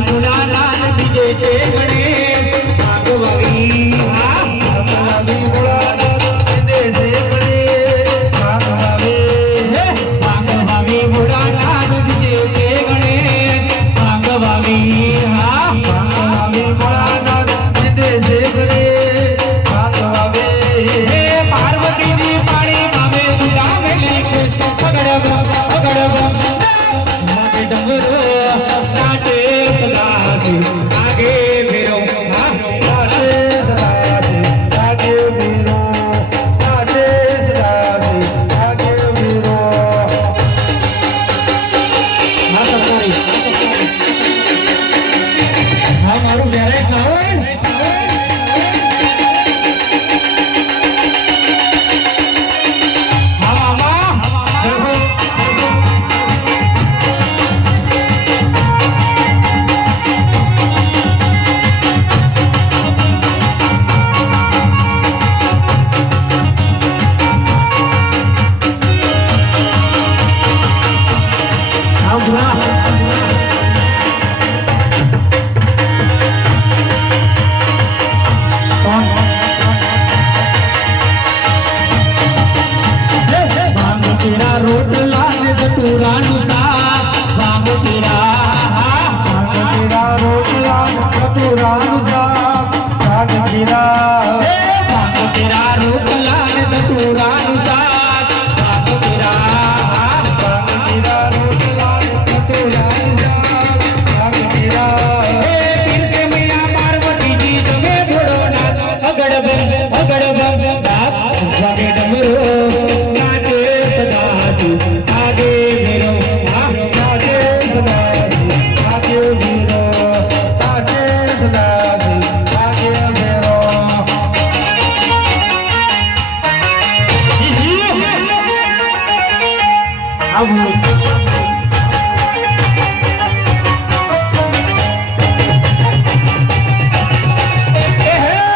મુના લાલ બીજે છે ગણે ભાગવવી હા ભાગવવી મુના લાલ બીજે છે ગણે ભાગવવે ભાગવવી મુના લાલ બીજે છે ગણે ભાગવવી હા મારું મેરેજ આવે Wow. तेरा रूप लाल तू रानुसा Abu.